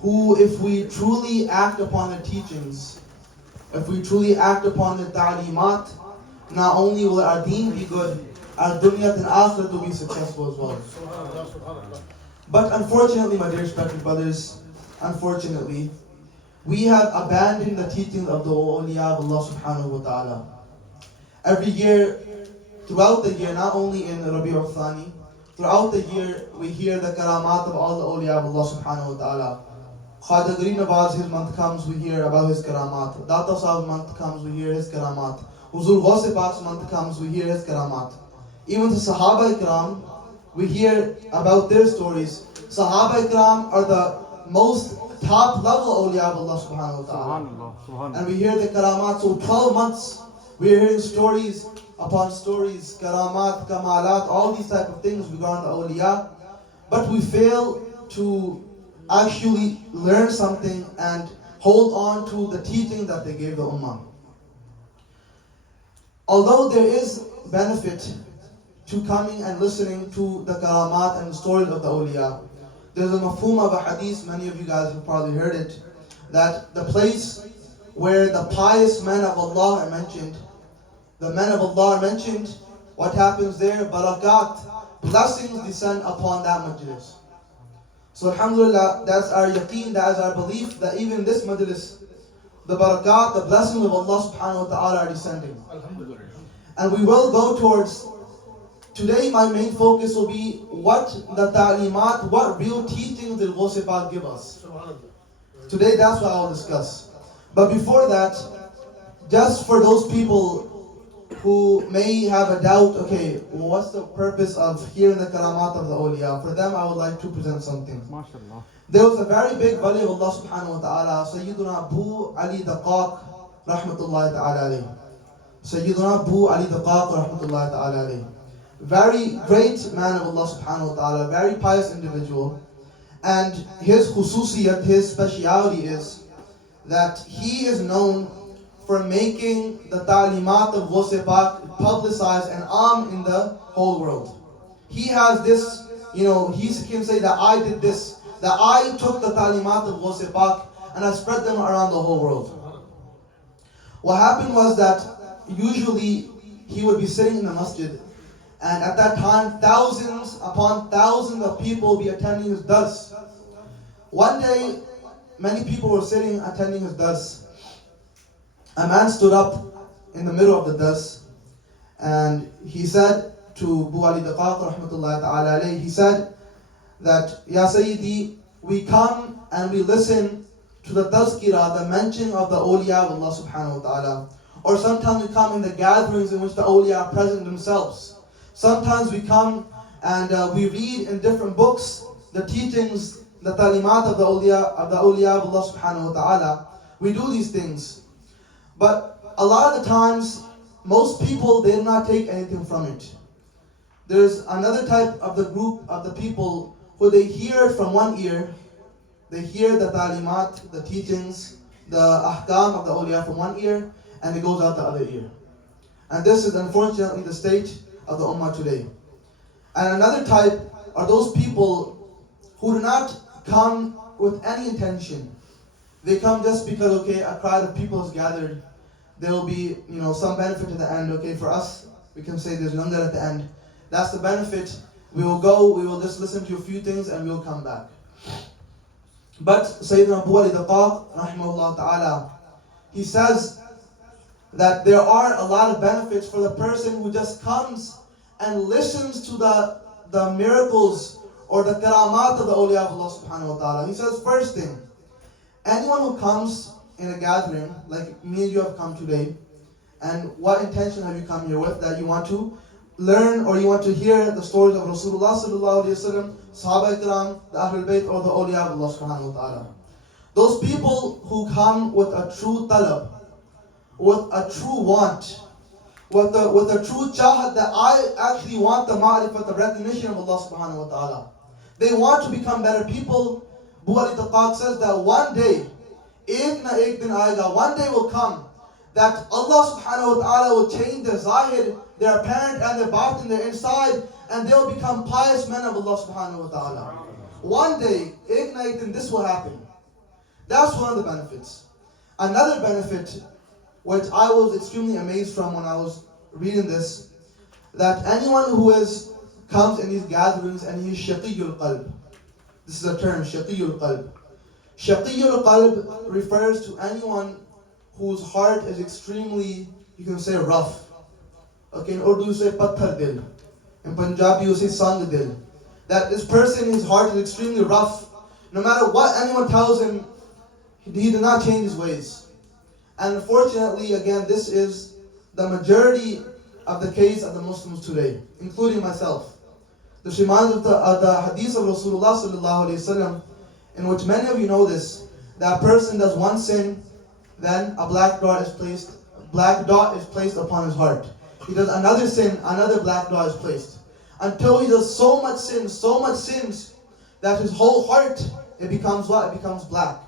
who, if we truly act upon their teachings, if we truly act upon the ta'limat, not only will our deen be good, our dunya and akhirat will be successful as well. But unfortunately, my dear respected brothers, unfortunately, we have abandoned the teachings of the awliya of Allah subhanahu wa ta'ala. Every year, throughout the year, not only in Rabi' al-Thani, throughout the year we hear the karamat of all the awliya of Allah subhanahu wa ta'ala. Khwaja Garib Nawaz, his month comes, we hear about his karamat. Data Sahib's month comes, we hear his karamat. Huzur Ghaus Pak's month comes, we hear his karamat. Even the Sahaba Ikram, we hear about their stories. Sahaba Ikram are the most top level awliya of Allah subhanahu wa ta'ala. And we hear the karamat, so 12 months we are hearing stories upon stories, karamat, kamalat, all these type of things regarding the awliya. But we fail to actually learn something and hold on to the teaching that they gave the ummah. Although there is benefit to coming and listening to the karamat and the stories of the awliya, there's a mafhum of a hadith, many of you guys have probably heard it, that the place where the pious men of Allah are mentioned, the men of Allah are mentioned, what happens there? Barakat, blessings descend upon that majlis. So alhamdulillah, that's our yaqeen, that is our belief that even this majlis, the barakat, the blessings of Allah subhanahu wa ta'ala are descending. And we will go towards, today my main focus will be what the ta'limat, what real teachings did Ghaus Pak give us. Today that's what I'll discuss. But before that, just for those people who may have a doubt, okay, what's the purpose of hearing the karamat of the awliya? For them, I would like to present something. MashaAllah. There was a very big wali of Allah subhanahu wa ta'ala, Sayyiduna Abu Ali Daqaq, rahmatullahi ta'ala alayhi. Sayyiduna Abu Ali Daqaq, rahmatullahi ta'ala alayhi. Very great man of Allah subhanahu wa ta'ala, very pious individual. And his khususiyat, his speciality is that he is known for making the ta'limat of Ghaus Pak publicized and in the whole world. He has this, he can say that I did this, that I took the ta'limat of Ghaus Pak and I spread them around the whole world. What happened was that usually he would be sitting in the masjid, and at that time thousands upon thousands of people would be attending his dars. One day, many people were sitting attending his dars. A man stood up in the middle of the dars and he said to Abu Ali Daqaq rahmatullahi ta'ala alayhi, he said that, Ya Sayyidi, we come and we listen to the tazkirah, the mention of the awliya of Allah subhanahu wa ta'ala. Or sometimes we come in the gatherings in which the awliya are present themselves. Sometimes we come and we read in different books the teachings, the talimat of the awliya of Allah subhanahu wa ta'ala. We do these things. But a lot of the times, most people, they do not take anything from it. There's another type of the group of the people who they hear it from one ear, they hear the ta'limat, the teachings, the ahkam of the awliya from one ear, and it goes out the other ear. And this is unfortunately the state of the ummah today. And another type are those people who do not come with any intention. They come just because, okay, a crowd of people is gathered. There will be, some benefit at the end. Okay, for us, we can say there's none at the end. That's the benefit. We will go, we will just listen to a few things and we'll come back. But Sayyidina Abu Ali Daqaq, rahimahullah ta'ala, he says that there are a lot of benefits for the person who just comes and listens to the miracles or the karamat of the awliya of Allah subhanahu wa ta'ala. He says, first thing, anyone who comes in a gathering, like me and you have come today, and what intention have you come here with? That you want to learn or you want to hear the stories of Rasulullah sallallahu alaihi wasallam, Sahaba Ikram, the Ahlul Bayt, or the awliya of Allah subhanahu wa ta'ala. Those people who come with a true talab, with a true want, with a true chahat, that I actually want the ma'rifat, the recognition of Allah subhanahu wa ta'ala. They want to become better people. Abu Ali Daqaq says that one day, one day will come that Allah subhanahu wa ta'ala will change their zahir, their apparent and their batin, their inside, and they'll become pious men of Allah subhanahu wa ta'ala. One day, this will happen. That's one of the benefits. Another benefit, which I was extremely amazed from when I was reading this, that anyone who comes in these gatherings and he's shaqiyul qalb. This is a term, shaqiyul qalb. Shaqiyul qalb refers to anyone whose heart is extremely, you can say, rough. Okay, in Urdu you say patthar dil. In Punjabi you say sang dil. That this person, his heart is extremely rough. No matter what anyone tells him, he did not change his ways. And unfortunately, again, this is the majority of the case of the Muslims today, including myself. This reminds of the hadith of Rasulullah sallallahu alaihi wasallam, in which many of you know this, that a person does one sin, then a black dot is placed upon his heart. He does another sin, another black dot is placed. Until he does so much sins, that his whole heart, it becomes what? It becomes black.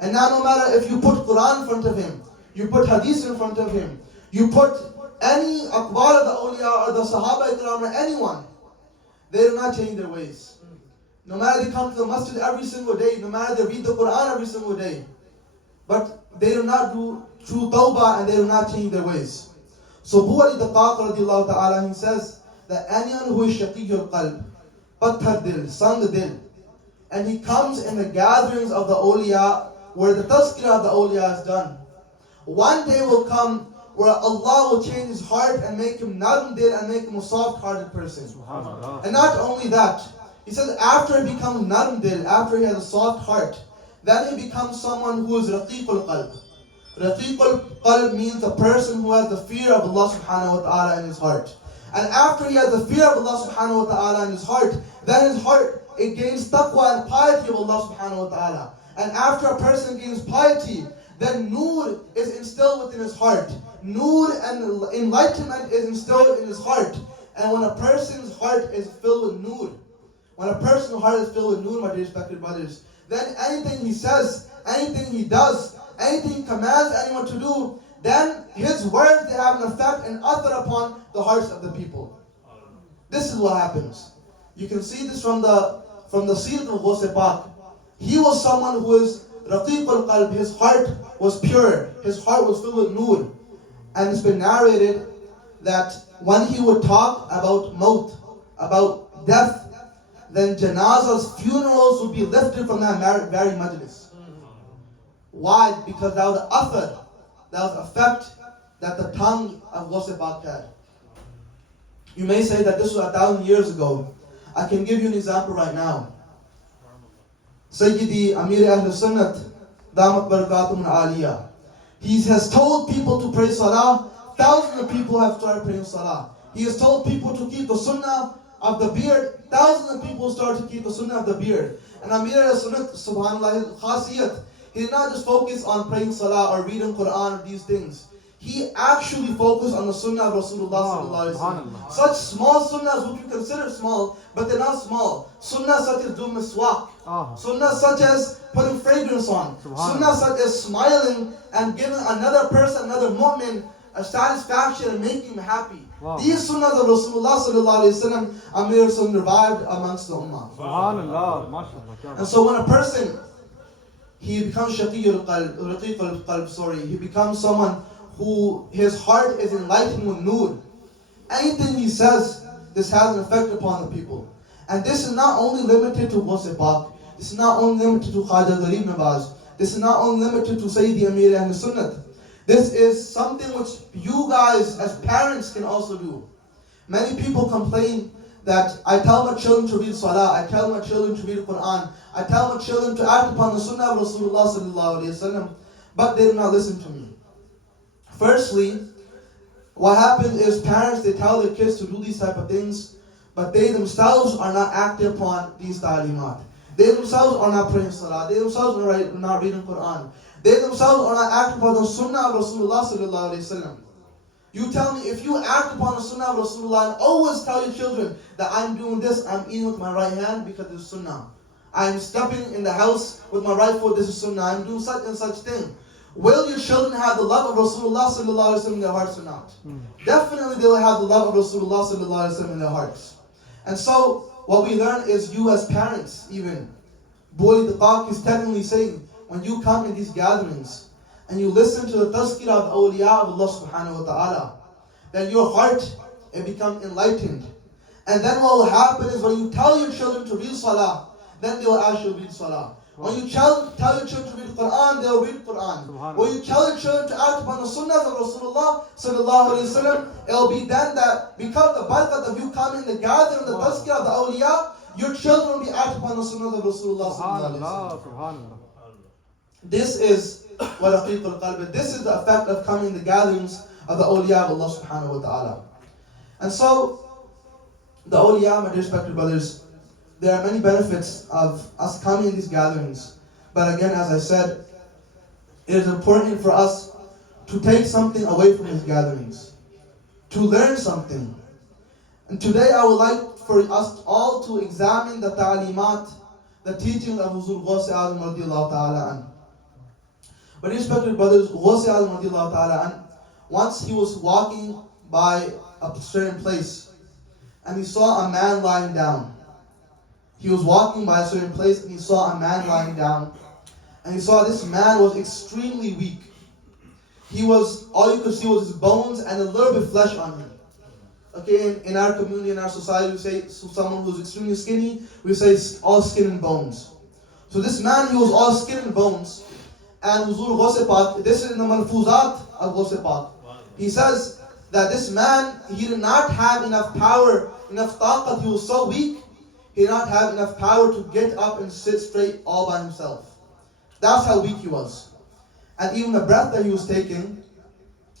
And now no matter if you put Quran in front of him, you put Hadith in front of him, you put any Aqwal of the awliya or the Sahaba Ikram or anyone, they do not change their ways. No matter they come to the masjid every single day, no matter they read the Quran every single day, but they do not do true tawbah and they do not change their ways. So Abu Ali Daqqaq radiallahu ta'ala, he says that anyone who is shaqiyul qalb, patthar dil, sang dil, and he comes in the gatherings of the awliya where the tazkirah of the awliya is done, one day will come where Allah will change his heart and make him narm dil and make him a soft-hearted person. And not only that, he says after he becomes narm dil, after he has a soft heart, then he becomes someone who is raqiqul qalb. Raqiqul qalb means a person who has the fear of Allah subhanahu wa ta'ala in his heart. And after he has the fear of Allah subhanahu wa ta'ala in his heart, then his heart, it gains taqwa and piety of Allah subhanahu wa ta'ala. And after a person gains piety, then nur is instilled within his heart. Nur and enlightenment is instilled in his heart. And when a person's heart is filled with nur, my dear respected brothers, then anything he says, anything he does, anything he commands anyone to do, then his words, they have an effect and athar upon the hearts of the people. This is what happens. You can see this from the Seerah of Ghaus Pak. He was someone who is raqiqul qalb, his heart was pure, his heart was filled with nur. And it's been narrated that when he would talk about maut, about death, then janazahs, funerals would be lifted from that very majlis. Why? Because that was the athar, that was the effect that the tongue of Ghaus Pak had. You may say that this was 1,000 years ago. I can give you an example right now. Sayyidi Amir Ahl Sunnat, Damat Barakatum Aliyah, he has told people to pray salah. Thousands of people have started praying salah. He has told people to keep the sunnah of the beard. Thousands of people started to keep the sunnah of the beard. And Amir Ahl Sunnat, subhanAllah, his khasiyat, he did not just focus on praying salah or reading Quran or these things. He actually focused on the sunnah of Rasulullah sallallahu alaihi wasallam. Such small sunnahs which we consider small, but they're not small. Sunnah such as doing miswak. Sunnah such as putting fragrance on. Sunnah such as smiling and giving another person, another mu'min, a satisfaction and making him happy. These sunnahs of Rasulullah sallallahu alaihi wasallam, Amir Sunnah revived amongst the ummah. And so when a person, he becomes shaqiyul qalb, raqiqul qalb, he becomes someone who his heart is enlightened with nur. Anything he says, this has an effect upon the people. And this is not only limited to Ghaus Pak. This is not only limited to Khaja Gharib Nawaz. This is not only limited to Sayyidi Amir Ahl Sunnat. This is something which you guys as parents can also do. Many people complain that I tell my children to read Salah, I tell my children to read the Quran, I tell my children to act upon the Sunnah of Rasulullah sallallahu alaihi wasallam, but they do not listen to me. Firstly, what happens is parents, they tell their kids to do these type of things, but they themselves are not acting upon these ta'limat. They themselves are not praying salah. They themselves are not reading Quran. They themselves are not acting upon the sunnah of Rasulullah sallallahu alaihi wasallam. You tell me, if you act upon the sunnah of Rasulullah and always tell your children that I'm doing this, I'm eating with my right hand because it's sunnah. I'm stepping in the house with my right foot, this is sunnah. I'm doing such and such thing. Will your children have the love of Rasulullah sallallahu alaihi wasallam in their hearts or not? Definitely they will have the love of Rasulullah sallallahu alaihi wasallam in their hearts. And so what we learn is, you as parents even, Boy the Daqqaq is technically saying, when you come in these gatherings and you listen to the tazkirah of the awliya of Allah subhanahu wa ta'ala, then your heart, it becomes enlightened. And then what will happen is when you tell your children to read salah, then they will actually read salah. When you tell your children to read Quran, they will read Quran. When you tell your children to act upon the sunnahs of Rasulullah sallallahu alaihi wasallam, it will be then that because the barakat of you coming the gathering, the tazkirah of the awliya, your children will be acting upon the sunnahs of Rasulullah sallallahu alaihi wasallam. This is what aqiq al-qalb. This is the effect of coming the gatherings of the awliya of Allah subhanahu wa ta'ala. And so, the awliya, my dear respected brothers, there are many benefits of us coming in these gatherings. But again, as I said, it is important for us to take something away from these gatherings, to learn something. And today I would like for us all to examine the ta'limat, the teaching of Huzur Ghaus A'zam radiallahu ta'ala an. But respected brothers, Ghaus A'zam radiallahu ta'ala an, once he was walking by a certain place and he saw a man lying down. He was walking by a certain place and he saw a man lying down. And he saw this man was extremely weak. He was, all you could see was his bones and a little bit of flesh on him. Okay, in our community, in our society, we say someone who's extremely skinny, we say all skin and bones. So this man, he was all skin and bones. And Huzur Ghaus Pak, this is in the Malfuzat of Ghaus Pak. He says that this man, he did not have enough power, enough taqat, he was so weak, he did not have enough power to get up and sit straight all by himself. That's how weak he was. And even the breath that he was taking,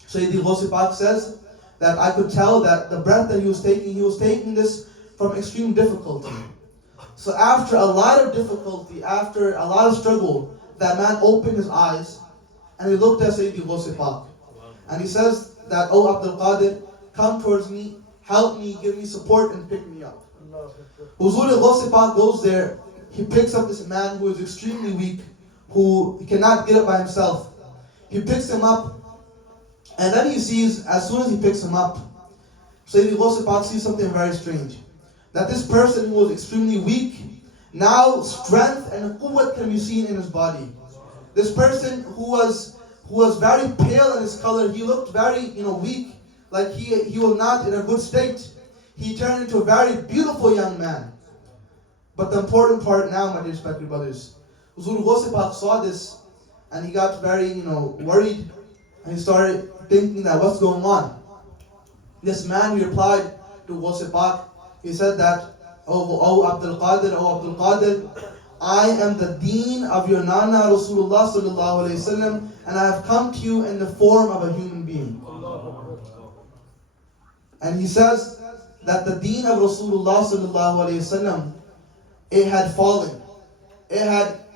Sayyidi Ghaus Pak says that I could tell that the breath that he was taking this from extreme difficulty. So after a lot of difficulty, after a lot of struggle, that man opened his eyes and he looked at Sayyidi Ghaus Pak. And he says that, "Oh Abdul Qadir, come towards me, help me, give me support and pick me up." Huzur Ghaus Pak goes there, he picks up this man who is extremely weak, who he cannot get up by himself. He picks him up, and then he sees, as soon as he picks him up, Sayyidi Ghaus Pak sees something very strange. That this person who was extremely weak, now strength and quwwat can be seen in his body. This person who was very pale in his color, he looked very weak, like he was not in a good state. He turned into a very beautiful young man. But the important part now, my dear respected brothers, Huzur Ghaus Pak saw this and he got very worried, and he started thinking that what's going on. This man, he replied to Ghaus Pak, he said that, "Oh Abdul Qadir, I am the deen of your Nana Rasulullah sallallahu alayhi wasallam, and I have come to you in the form of a human being." And he says that the deen of Rasulullah sallallahu alayhi wasallam, it had fallen.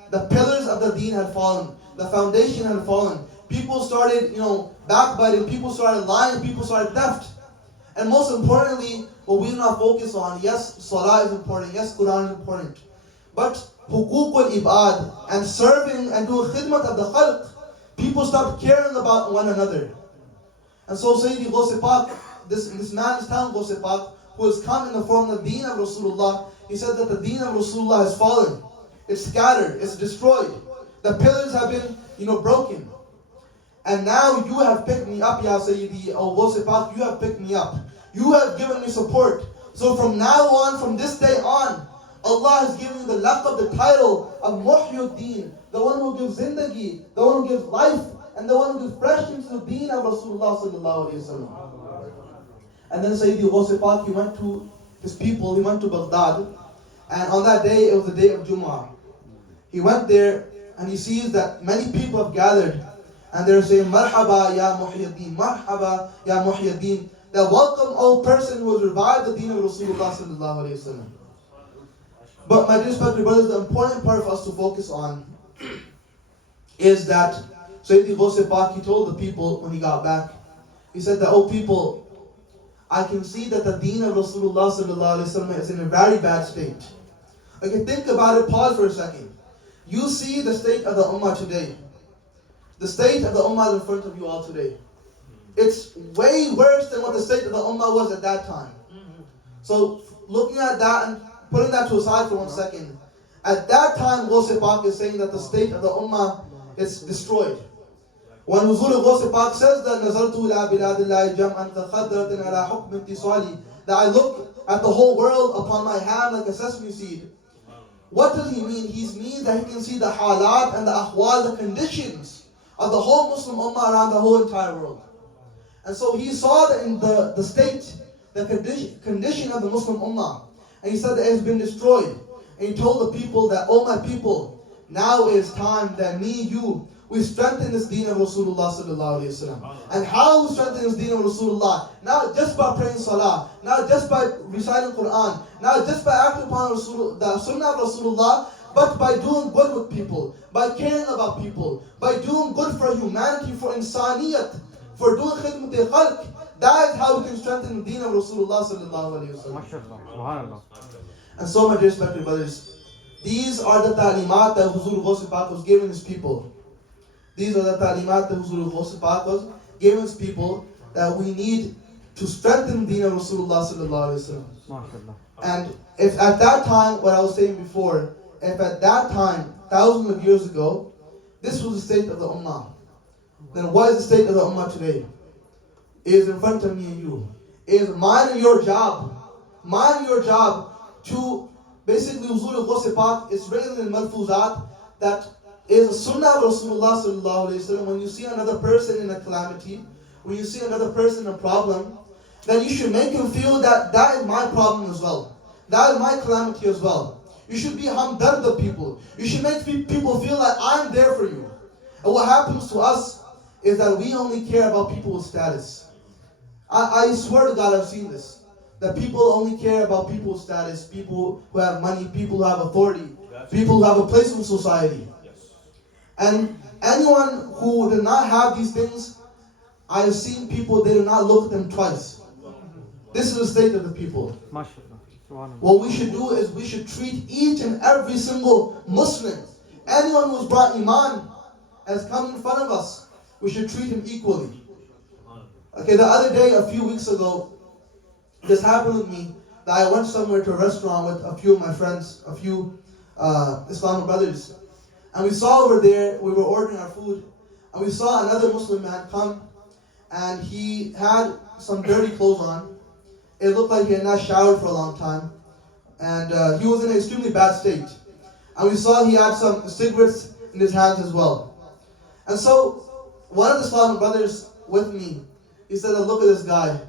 The pillars of the deen had fallen. The foundation had fallen. People started, backbiting. People started lying. People started theft. And most importantly, what we do not focus on, yes, salah is important. Yes, Quran is important. But huquq al-ibad and serving and doing khidmat of the khalq, people stopped caring about one another. And so Sayyidi Ghaus Pak, this man is telling Ghaus Pak, who has come in the form of the deen of Rasulullah, he said that the deen of Rasulullah has fallen. It's scattered. It's destroyed. The pillars have been, broken. And now you have picked me up, Ya Sayyidi, O Ghaus Pak, you have picked me up. You have given me support. So from now on, from this day on, Allah has given you the laqab, the title of Muhyiddin, the one who gives zindagi, the one who gives life, and the one who gives freshness to the deen of Rasulullah sallallahu alayhi wa sallam. And then Sayyidi Ghaus Pak, he went to his people, he went to Baghdad, and on that day, it was the day of Jumu'ah. He went there, and he sees that many people have gathered, and they're saying, "Marhaba ya Muhyiddin, Marhaba ya Muhyiddin." That welcome, O person who has revived the deen of Rasulullah sallallahu alayhi wa sallam. But my dear respected brothers, the important part for us to focus on is that Sayyidi Ghaus Pak, he told the people when he got back, he said that, "Oh people, I can see that the deen of Rasulullah sallallahu alayhi wa sallam is in a very bad state." Okay, think about it, pause for a second. You see the state of the ummah today. The state of the ummah is in front of you all today. It's way worse than what the state of the ummah was at that time. So looking at that and putting that to aside for 1 second, At that time, Ghaus Pak is saying that the state of the Ummah is destroyed. When Huzur Ghaus Pak says that Nazartu ila biladillahi jam'an takhaddatin ala hukm intisali, that I look at the whole world upon my hand like a sesame seed. What does he mean? He means that he can see the halat and the ahwal, the conditions of the whole Muslim Ummah around the whole entire world. And so he saw that in the state, the condition of the Muslim Ummah. And he said that it has been destroyed. And he told the people that, oh my people, now is time that me, you, we strengthen this deen of Rasulullah sallallahu alayhi wa sallam. And how we strengthen this deen of Rasulullah? Not just by praying salah, not just by reciting Quran, not just by acting upon the sunnah of Rasulullah, but by doing good with people, by caring about people, by doing good for humanity, for insaniyat, for doing khidmat al-khalq. That is how we can strengthen the deen of Rasulullah sallallahu alayhi wa sallam. And so, my dear respected brothers, these are the ta'limat that Huzur Ghaus Pak was giving his people. These are the ta'limat that Huzur Ghaus Pak was giving his people, that we need to strengthen the deen of Rasulullah sallallahu alayhi wa sallam. And if at that time, what I was saying before, if at that time, thousands of years ago, this was the state of the Ummah, then what is the state of the Ummah today? It is in front of me and you. It is mine and your job. Mine and your job to basically Huzur Ghaus Pak is written in Malfuzat that is a sunnah of Rasulullah sallallahu alayhi wa sallam. When you see another person in a calamity, when you see another person in a problem, then you should make him feel that that is my problem as well. That is my calamity as well. You should be hamdard of people. You should make people feel like I'm there for you. And what happens to us is that we only care about people with status. I swear to God, I've seen this. That people only care about people's status, people who have money, people who have authority, people who have a place in society. And anyone who does not have these things, I have seen people, they do not look at them twice. This is the state of the people. What we should do is we should treat each and every single Muslim, anyone who has brought Iman, has come in front of us, we should treat him equally. Okay, the other day, a few weeks ago, this happened with me, that I went somewhere to a restaurant with a few of my friends, a few Islamic brothers. And we saw over there, we were ordering our food, and we saw another Muslim man come, and he had some dirty clothes on. It looked like he had not showered for a long time. And he was in an extremely bad state. And we saw he had some cigarettes in his hands as well. And so, one of the Islamic brothers with me, he said, look at this guy.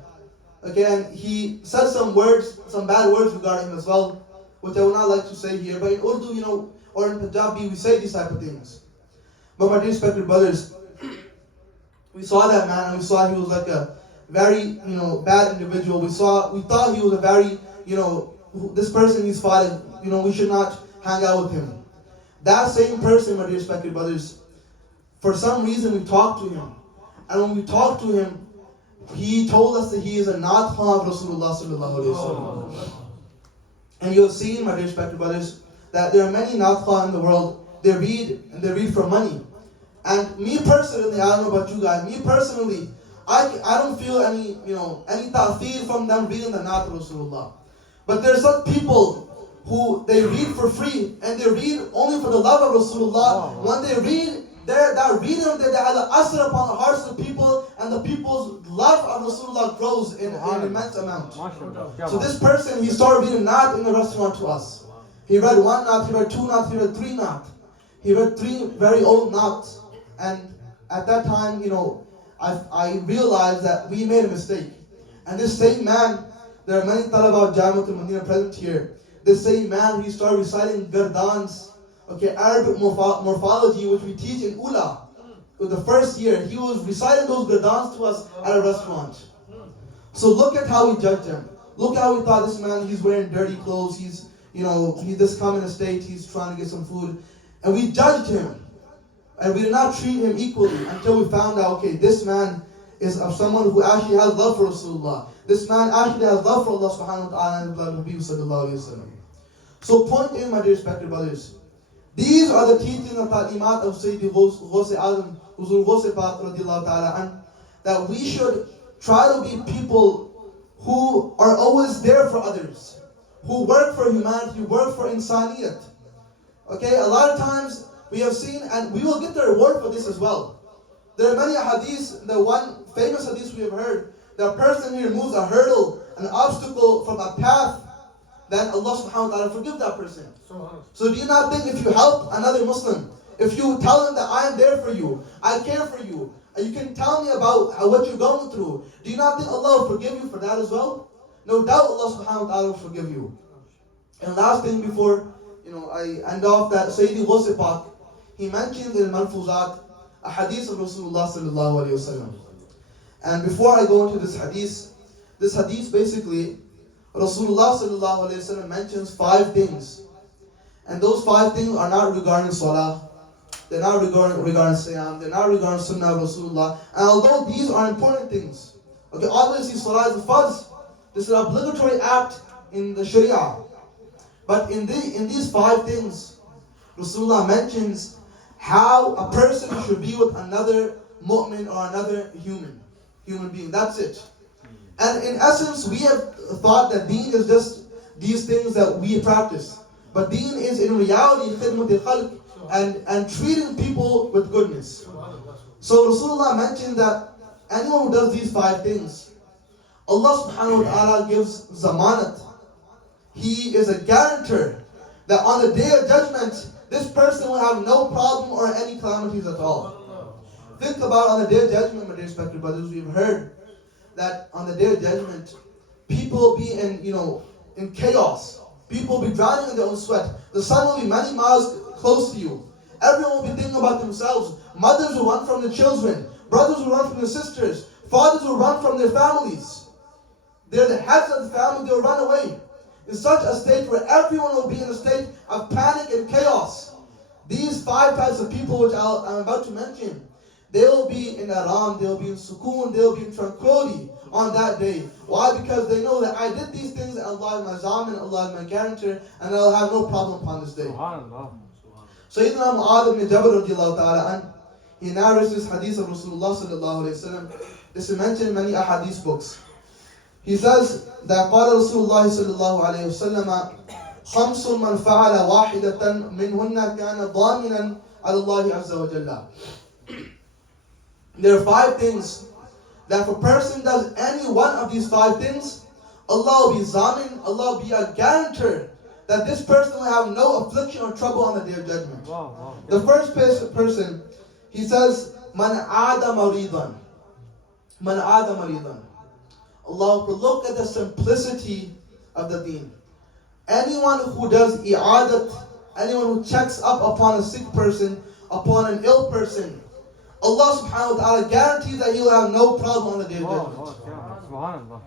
Again, he said some words, some bad words regarding him as well, which I would not like to say here. But in Urdu, or in Punjabi, we say these type of things. But my dear respected brothers, we saw that man, and we saw he was like a very, bad individual. We thought he was a very, this person he's fighting, we should not hang out with him. That same person, my dear respected brothers, for some reason we talked to him. And when we talked to him, he told us that he is a Natkhan of Rasulullah sallallahu alayhi wa sallam. And you have seen, my dear respected brothers, that there are many Natkhan in the world. They read for money. And me personally, I don't know about you guys, me personally, I don't feel any ta'fir from them reading the Naat of Rasulullah. But there's some people who they read for free, and they read only for the love of Rasulullah. When they read, that reading they have an asr upon the hearts of the people, and the people's love of Rasulullah grows in an immense amount. So this person, he started reading Naat in the restaurant to us. He read one Naat, he read two Naat, he read three Naat. He read three very old Naats. And at that time, I realized that we made a mistake. And this same man, there are many Talaba of Jamiat al-Madinah present here. This same man, he started reciting Gardans, Arabic morphology, which we teach in Ula. The first year, he was reciting those Gardans to us at a restaurant. So look at how we judged him. Look how we thought this man, he's wearing dirty clothes, he's just come in a state, he's trying to get some food. And we judged him. And we did not treat him equally until we found out, this man is of someone who actually has love for Rasulullah. This man actually has love for Allah subhanahu wa ta'ala and the Nabi sallallahu alayhi wa sallam. So point in, my dear respected brothers, these are the teachings and ta'limat of Sayyidi Ghaus Azam, Huzur Ghaus Pak radiallahu ta'ala, and that we should try to be people who are always there for others, who work for humanity, who work for insaniyat. Okay, a lot of times we have seen, and we will get the reward for this as well. There are many hadiths. The one famous hadith we have heard, the person who removes a hurdle, an obstacle from a path, then Allah subhanahu wa ta'ala forgive that person. So do you not think if you help another Muslim, if you tell them that I am there for you, I care for you, and you can tell me about what you're going through, do you not think Allah will forgive you for that as well? No doubt Allah subhanahu wa ta'ala will forgive you. And last thing before I end off, that Sayyidi Ghusi Pak, he mentioned in Malfuzat a hadith of Rasulullah sallallahu alayhi wasallam. And before I go into this hadith basically, Rasulullah sallallahu alayhi wasallam mentions 5 things. And those 5 things are not regarding salah, they're not regarding siyam, they're not regarding sunnah of Rasulullah. And although these are important things, okay, obviously salah is a farz, this is an obligatory act in the Sharia. But in these 5 things, Rasulullah mentions how a person should be with another mu'min or another human being. That's it. And in essence, we have thought that deen is just these things that we practice. But deen is in reality khidmat al-khalq, and treating people with goodness. So Rasulullah mentioned that anyone who does these 5 things, Allah subhanahu wa ta'ala gives zamanat. He is a guarantor that on the day of judgment, this person will have no problem or any calamities at all. Think about on the day of judgment, my dear respected brothers, we've heard that on the day of judgment, people will be in chaos. People will be drowning in their own sweat. The sun will be many miles close to you. Everyone will be thinking about themselves. Mothers will run from their children. Brothers will run from their sisters. Fathers will run from their families. They're the heads of the family, they'll run away. In such a state where everyone will be in a state of panic and chaos. These 5 types of people which I'm about to mention, they will be in aram, they will be in sukoon, they will be in tranquility on that day. Why? Because they know that I did these things and Allah is my zamin, Allah is my guarantor, and I'll have no problem upon this day. Sayyidina Mu'adh ibn Jabal radiallahu ta'ala, he narrates this hadith of Rasulullah sallallahu alayhi wa sallam. This is mentioned in many ahadith books. He says that قال رسول الله صلى الله عليه وسلم خمس من فعل واحدة منهن كان ضامنا على الله عز وجل. There are 5 things that if a person does any one of these 5 things, Allah will be zamin, Allah will be a guarantor that this person will have no affliction or trouble on the day of judgment. The first person, he says, Man aada maridan. Man aada maridan. Allah, look at the simplicity of the deen. Anyone who does i'adat, anyone who checks up upon a sick person, upon an ill person, Allah subhanahu wa ta'ala guarantees that he will have no problem on the day of judgment.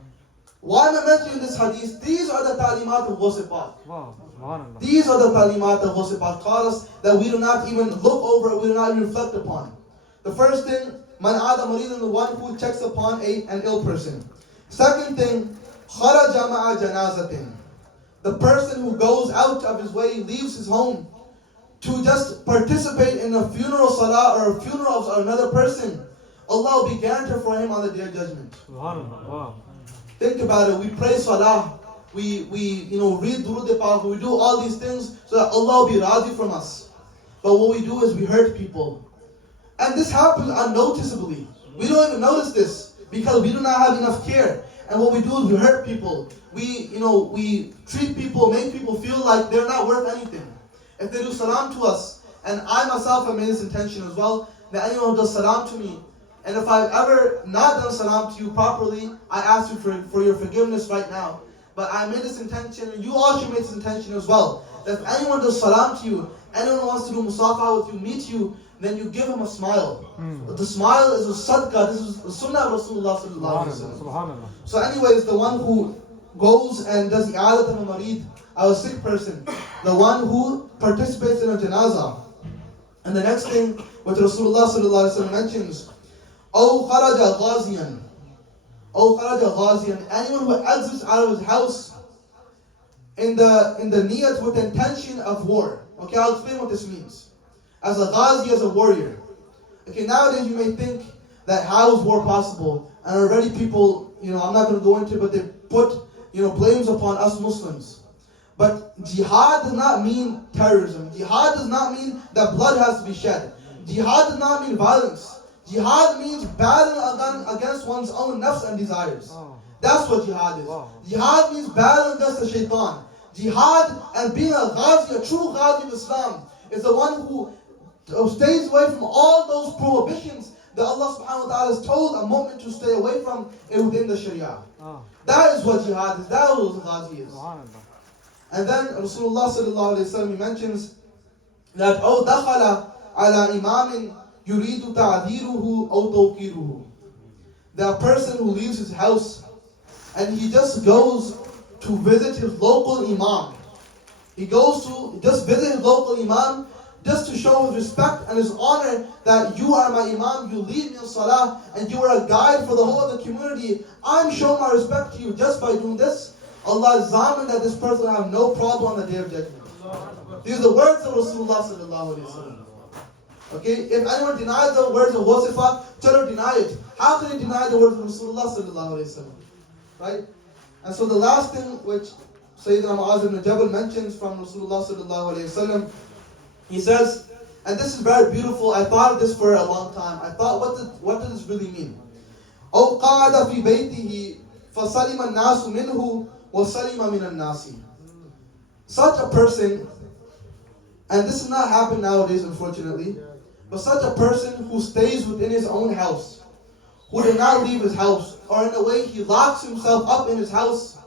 Why am I mentioning this hadith? These are the ta'limat of Ghusi Pak. These are the ta'limat of Ghusi Pak. Qalas that we do not even look over, we do not even reflect upon. The first thing, man aada maridan, the one who checks upon an ill person. Second thing, kharaja ma'a janazatin. The person who goes out of his way, leaves his home to just participate in a funeral salah or a funeral of another person. Allah will be guarantor for him on the day of judgment. Think about it. We pray salah, we read durud al-Pak, we do all these things so that Allah will be razi from us. But what we do is we hurt people. And this happens unnoticeably. We don't even notice this because we do not have enough care. And what we do is we hurt people. We treat people, make people feel like they're not worth anything. If they do salam to us, and I myself have made this intention as well, that anyone who does salam to me, and if I've ever not done salam to you properly, I ask you for your forgiveness right now. But I made this intention, and you all should make this intention as well. That if anyone does salam to you, anyone wants to do musafa with you, meet you, then you give him a smile. The smile is a sadaqah. This is the sunnah of Rasulullah sallallahu alaihi wasallam. So anyways, the one who goes and does i'adat of a marid, a sick person, the one who participates in a janazah. And the next thing, what Rasulullah sallallahu alaihi wasallam mentions, أو خرج غازيا. أو خرج غازيا. Anyone who exits out of his house in the niyat with the intention of war. Okay, I'll explain what this means. As a ghazi, as a warrior. Okay, nowadays you may think that how is war possible? And already people, I'm not going to go into it, but they put, blames upon us Muslims. But jihad does not mean terrorism. Jihad does not mean that blood has to be shed. Jihad does not mean violence. Jihad means battling against one's own nafs and desires. That's what jihad is. Jihad means battling against the shaitan. Jihad and being a ghazi, a true ghazi of Islam, is the one who stays away from all those prohibitions that Allah subhanahu wa ta'ala has told a mu'min to stay away from within the sharia. That is what jihad is. That is what ghazi is. And then Rasulullah sallallahu alayhi wa sallam, he mentions that أو دخل على إمام يريد تعذيره أو توقيره. The person who leaves his house and he just goes to visit his local imam. He goes to just visit his local imam just to show his respect and his honor that you are my imam, you lead me in salah, and you are a guide for the whole of the community. I'm showing my respect to you just by doing this. Allah is zamin that this person will have no problem on the day of judgment. These are the words of Rasulullah sallallahu alayhi wa sallam. Okay, if anyone denies the words of Wasifah, chalo deny it. How can he deny the words of Rasulullah sallallahu alayhi wa sallam? Right? And so the last thing which Sayyidina Mu'adh ibn Jabal mentions from Rasulullah sallallahu alayhi wa sallam, he says, and this is very beautiful, I thought of this for a long time. I thought, what does this really mean? أو قعد في بيته فسلم الناس منه وسلم من الناس. Such a person, and this does not happen nowadays unfortunately, but such a person who stays within his own house, who did not leave his house, or in a way he locks himself up in his house.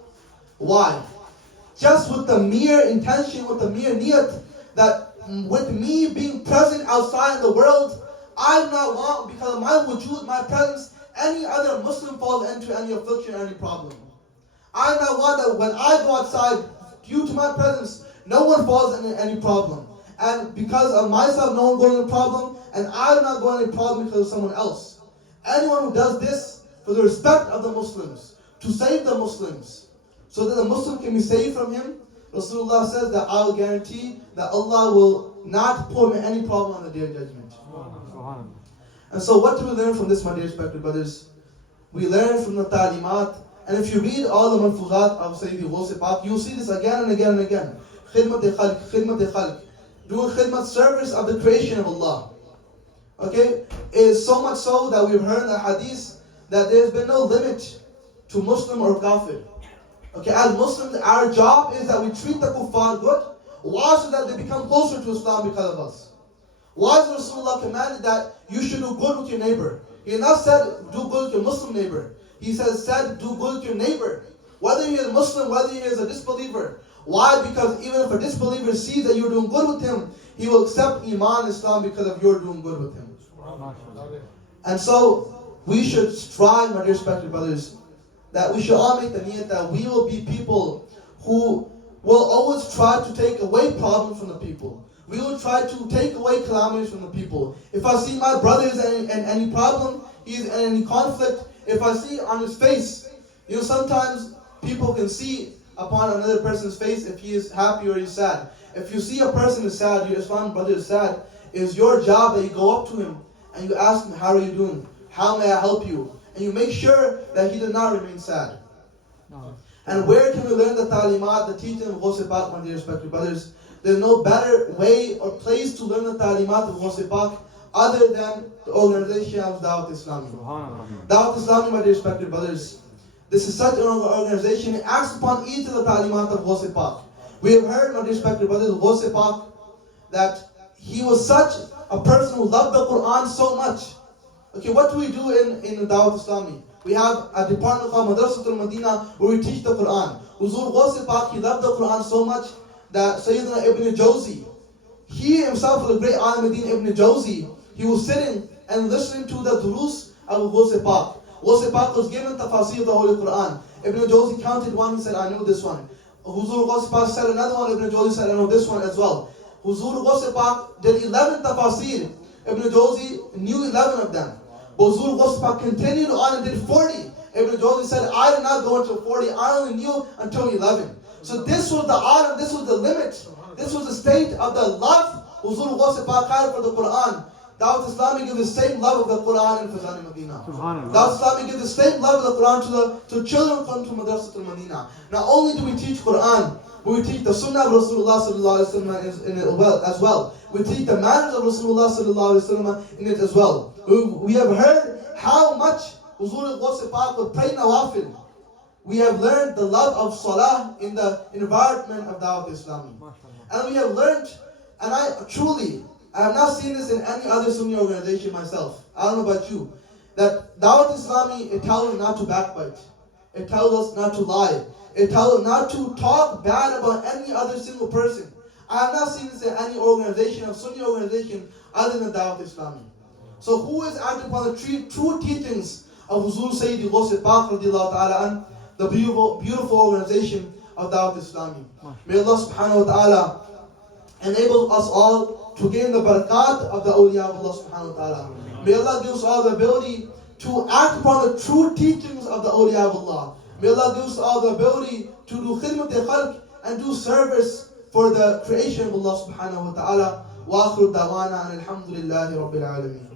Why? Just with the mere intention, with the mere niyat, that with me being present outside in the world, I do not want, because of my wujud, my presence, any other Muslim falls into any affliction or any problem. I do not want that when I go outside, due to my presence, no one falls into any problem. And because of myself, no one goes into a problem, and I do not go into any problem because of someone else. Anyone who does this for the respect of the Muslims, to save the Muslims, so that the Muslim can be saved from him, Rasulullah says that I will guarantee that Allah will not put him in any problem on the day of judgment. And so what do we learn from this, my dear respected brothers? We learn from the ta'limat, and if you read all the manfuzat of Sayyidi Ghusi Pak, you'll see this again and again and again. Khidmat-e-khalq, doing khidmat, service of the creation of Allah. Okay? It is so much so that we've heard in the hadith that there's been no limit to Muslim or Kafir. Okay, as Muslims, our job is that we treat the kuffar good. Why? So that they become closer to Islam because of us. Why has Rasulullah commanded that you should do good with your neighbor? He has not said do good with your Muslim neighbor. He said do good with your neighbor. Whether he is Muslim, whether he is a disbeliever. Why? Because even if a disbeliever sees that you're doing good with him, he will accept Iman Islam because of your doing good with him. And so, we should strive, my dear respected brothers, that we should all make the niyat that we will be people who will always try to take away problems from the people. We will try to take away calamities from the people. If I see my brother is in any problem, he's in any conflict, if I see on his face, sometimes people can see upon another person's face if he is happy or he's sad. If you see a person is sad, your Islamic brother is sad, it is your job that you go up to him and you ask him, how are you doing? How may I help you? And you make sure that he does not remain sad. No. And where can we learn the ta'limat, the teaching of Ghusi Pak, my dear respected brothers? There's no better way or place to learn the ta'limat of Ghusi Pak other than the organization of Dawat Islami. Dawat Islami, my dear respected brothers, this is such an organization. It acts upon each of the ta'limat of Ghusi Pak. We have heard, my dear respected brothers, of Ghusi Pak, that he was such a person who loved the Quran so much. Okay, what do we do in Dawat Islami? We have a department called Madrasatul Madina where we teach the Quran. Huzur Ghusi Pak, he loved the Quran so much that Sayyidina Ibn Jawzi, he himself was a great Alimuddin Ibn Jawzi, he was sitting and listening to the durus of Ghusi Pak. Ghusi Pak was given tafsir of the Holy Quran. Ibn Jawzi counted one, he said, I know this one. Huzur Ghusi Pak said another one, Ibn Jawzi said, I know this one as well. Huzur Ghusi Pak did 11 tafsir. Ibn Jawzi knew 11 of them. But Huzur Ghusi Pak continued on and did 40. Ibn Jawzi said, I did not go until 40, I only knew until 11. So this was the alam, this was the limit, this was the state of the love Huzur Ghusi Pak had for the Quran. Dawat Islami gives the same love of the Quran in Fazan Medina. Subhanallah. Dawat Islami gives the same love of the Quran to children who come to Madrasat al-Madina. Not only do we teach Quran, but we teach the Sunnah of Rasulullah sallallahu alaihi wasallam in it as well. We teach the manners of Rasulullah sallallahu alaihi wasallam in it as well. We have heard how much Huzur al-Ghaus Pak would pray nawafil. We have learned the love of Salah in the environment of Dawat Islami. And we have learned, and I have not seen this in any other Sunni organization myself. I don't know about you. That Dawat Islami, it tells us not to backbite. It tells us not to lie. It tells us not to talk bad about any other single person. I have not seen this in any organization, of Sunni organization, other than Dawat Islami. So who is acting upon the true teachings of Huzur Sayyidi Ghaus Pak radiallahu ta'ala an, the beautiful organization of Dawat Islami. May Allah subhanahu wa ta'ala enable us all to gain the barakat of the awliya of Allah subhanahu wa ta'ala. May Allah give us all the ability to act upon the true teachings of the awliya of Allah. May Allah give us all the ability to do khidmat al-khalq and do service for the creation of Allah subhanahu wa ta'ala. Wa akhiru da'wana and alhamdulillahi rabbil alameen.